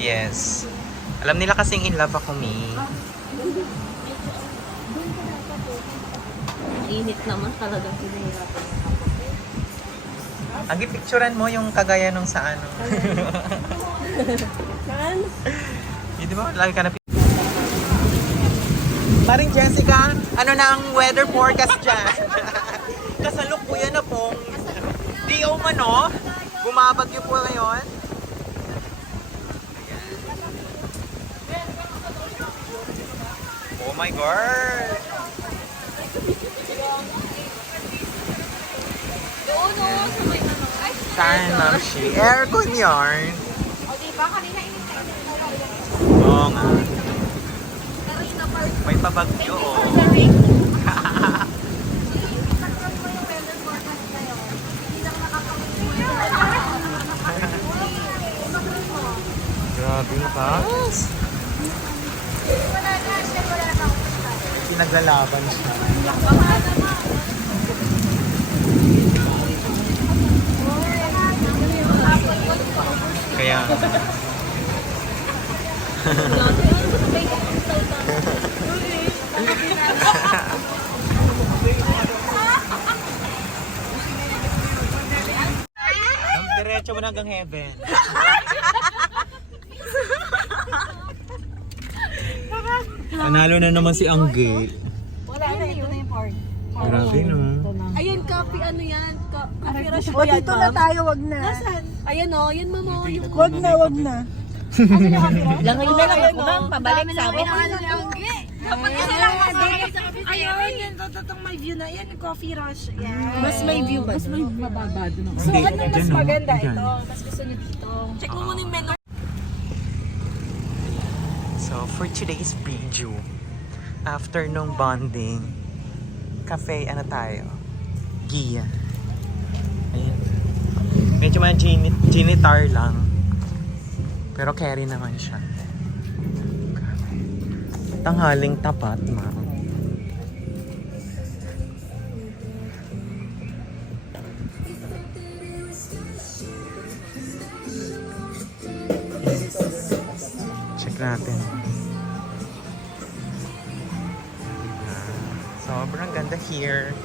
Yes. Alam nila kasing in love ako, Mi. Init naman talaga pinahirapan. Ang picturean mo yung kagaya nung sa ano. Saan? Di ba? Lagi ka na Maring Jessica, ano na ang weather forecast dyan? Kasalukuyan na pong D.O. Mano. Bumabagyo po ngayon. Oh my God! Doon o, sa may ano. Ay, Saan, Mamshi? Aircon yarn. o diba? Kanina init na init. Oo nga. May pabagyo, oh. Grabe yung taas. Pinaglalaban siya. Kaya... Diretso mo na hanggang heaven. Nanalo na naman si Angge. Wala na, ito na yung park. Grabe, no? Ayan, coffee ano yan? Coffee rush O, dito na tayo, wag na. Nasaan? Ayan o, yan mamo. Wag na, wag na. Langay na lang ako bang pabalik sa amin. Ayun, yan, totoo may view na. Yan, coffee rush. Yan. Mas may view ba? Mas may mababa doon ako. So, ano mas Dyan, no? maganda Dyan. ito? Mas gusto niyo dito. Check mo muna yung menu. So, for today's video, after nung bonding, cafe, ano tayo? Gia. Ayan. Medyo man ginitar lang. Pero carry naman siya. Tanghaling tapat, ma'am. Check natin. Sobrang ganda here.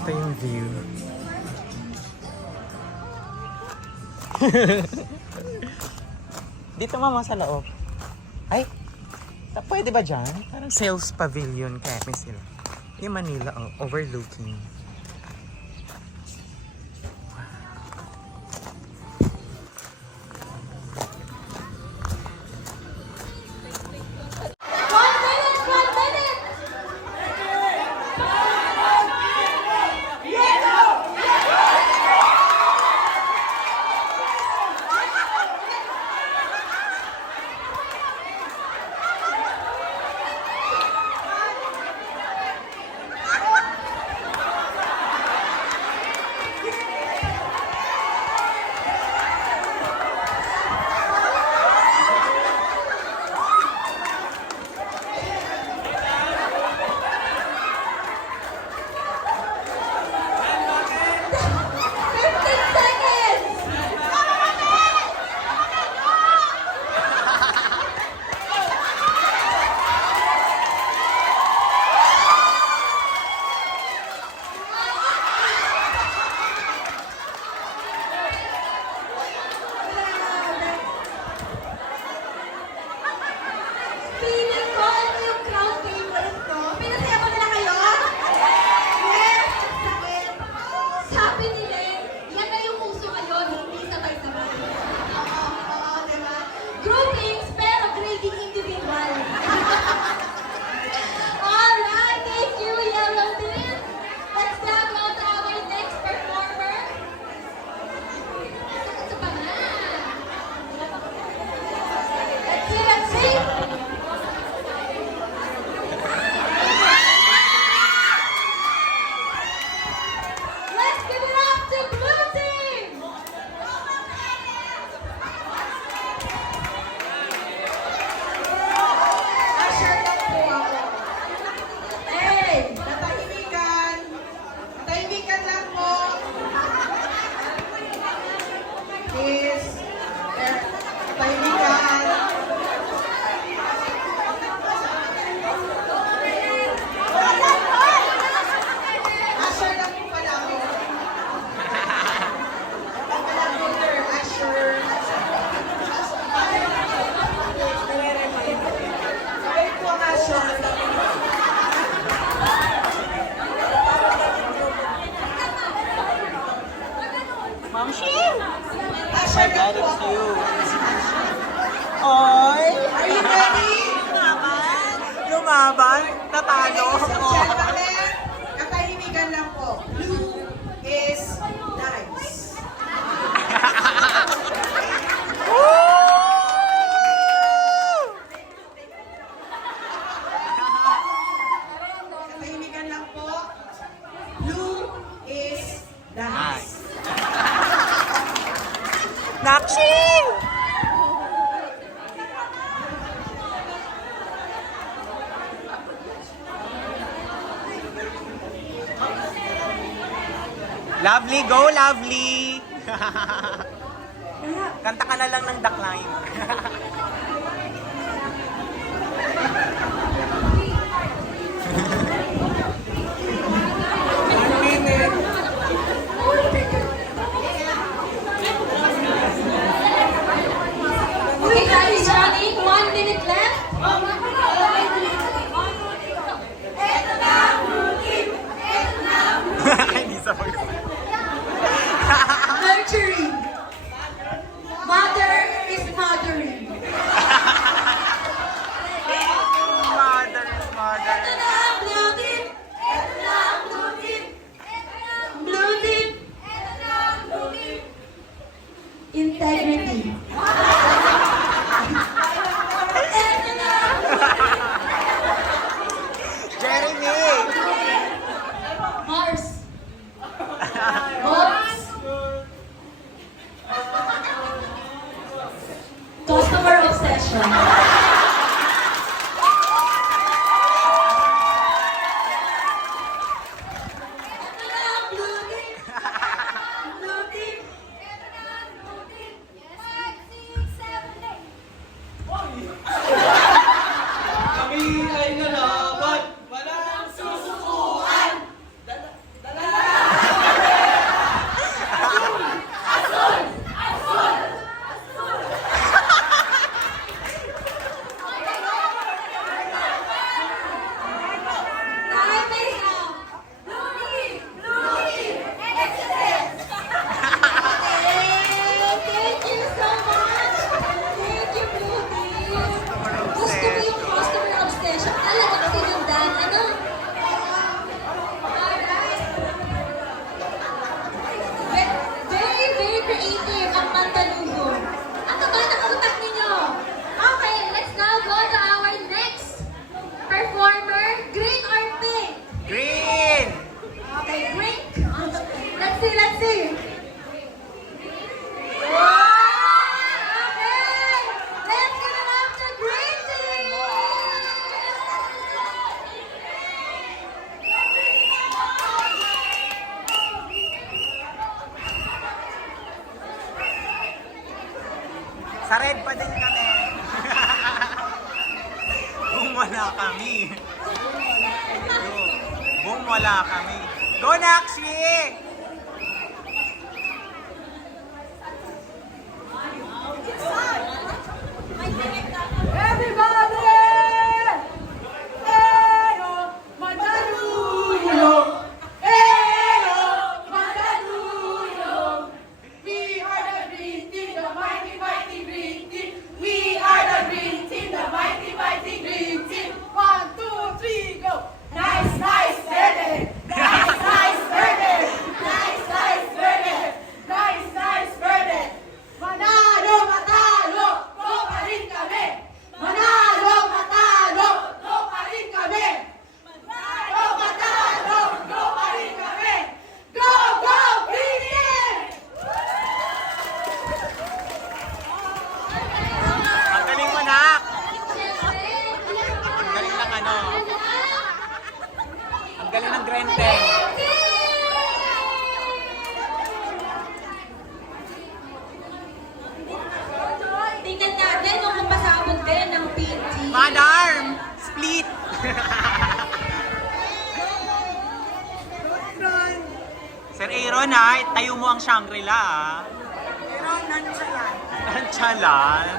Ito yung view. Dito mama sa loob. Ay! Pwede ba dyan? Parang sales pavilion kaya may sila. Yung Manila, oh, overlooking. Talo. Katahimikan lang po. Blue is nice. Katahimikan lang po. Blue is nice. Nakshi! Lovely, go lovely! Kanta ka na lang ng Duckline. Okay, guys, Johnny, 1 minute left. Hindi sa pag- Nurturing. Mother is mothering. Mother is mother. Ito na ang blue team. Ito na ang blue team. Blue team. Integrity. Ito na ang Jeremy! Mars. Mars. Customer obsession. Ito na ang blue team. Blue team. Kami ay nalaban, walang susukuan. Time is up. Blue team. Blue team. Excellent. Thank you so much. Thank you, Blue team. Gusto mo yung customer obsession. Talagang sinundan. Ano? Very, very creative ang pantalugo. Ano ba nakautak ninyo? Okay, let's now go to our next performer. Green or pink? Green! Okay, green. Let's see, let's see. Okay, let's give it up to green team. Sa red pa din kami. Bumwala kami. Bumwala kami. Go Nakshi! Everybody! Eyo, Mandaluyong! Eyo, Mandaluyong! We are the green team, the mighty, mighty green team. We are the green team, the mighty, mighty green team. 1, 2, 3, go! Nice, nice, verde! Nice, nice, verde! Nice, nice, verde! Nice, nice, verde! Manalo, matalo, go pa rin kami! Manalo, matalo, go pa rin kami! Manalo, matalo, go pa rin kami! Go, go, Green Team! Ang galing mo Nak! Ang galing ng ano? Ang galing ng Grenten. Tingnan natin kung mapasabog din ng pink team. Manarm! Split! Sir Aaron ha, tayo mo ang Shangri-La ha. Pero nonchalant. Nonchalant.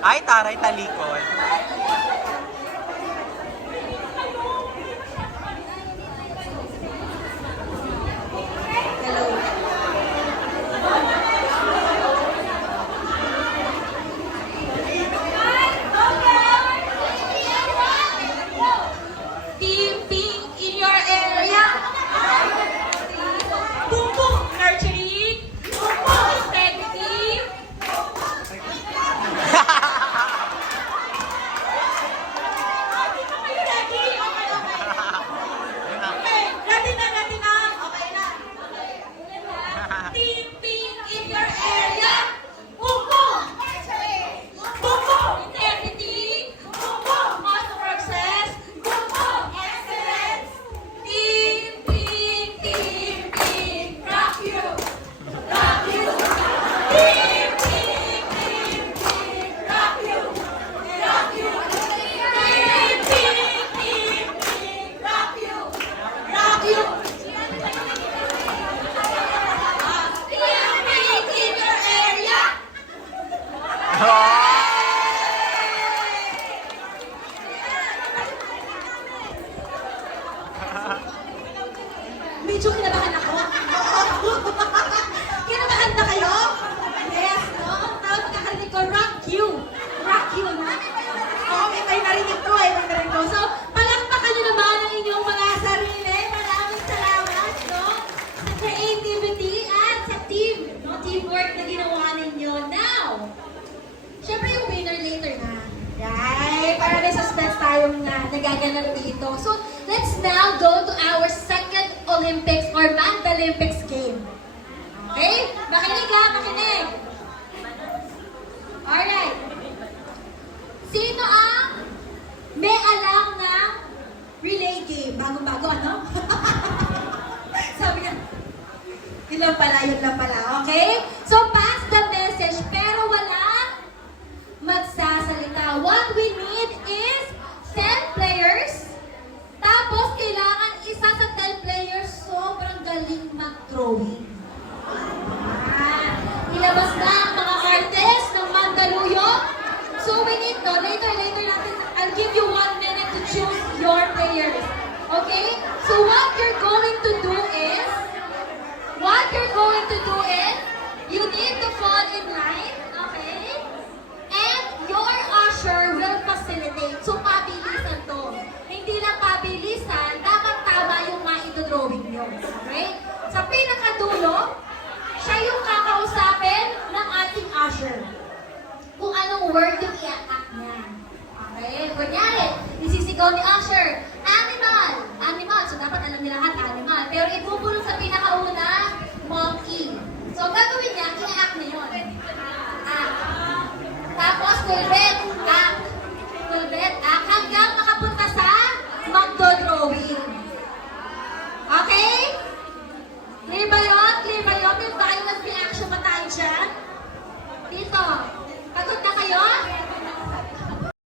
Ay, taray talikod. Medyo kinabahan ako. Kinabahan na kayo? Yes, no? Tapos nakakarinig ko, rock you. Rock you, na? Oo, may narinig ko, may narinig ko. So, palakpakan nyo naman ang inyong mga sarili. Maraming salamat, no? Sa creativity at sa team, no? Teamwork na ginawa ninyo. Now, syempre yung winner later na. Right? Para may suspense tayong nagaganap dito. So, let's now go to our second Olympics or Mandalympics game. Okay? Makinig ha, makinig. Alright. Sino ang may alam na relay game? Bago-bago, ano? Sabi niya, yun lang pala. Okay? So, pass the message, pero walang magsasalita. What we need is 10 players. Tapos, kailangan isa sa 10 players sobrang galing mag-throwing. Ilabas na ang mga artist ng Mandaluyong. So, we need to, later natin, I'll give you 1 minute to choose your players. Okay? So, what you're going to do is, you need to fall in line, okay? And your usher will facilitate. So, pabilisan to. Hindi lang pabilisan, dapat tama yung maitodrawing nyo. Okay? Sa pinakadulo, siya yung kakausapin ng ating usher. Kung anong word yung i-attack niya. Okay? Kunyari, isisigaw ni usher, animal. Animal. So, dapat alam nila lahat, animal. Pero ibubulong sa pinakauna, monkey. So, gagawin niya, i-act na yun. Act. Tapos, kulbet, act. Kulbet, act. Hanggang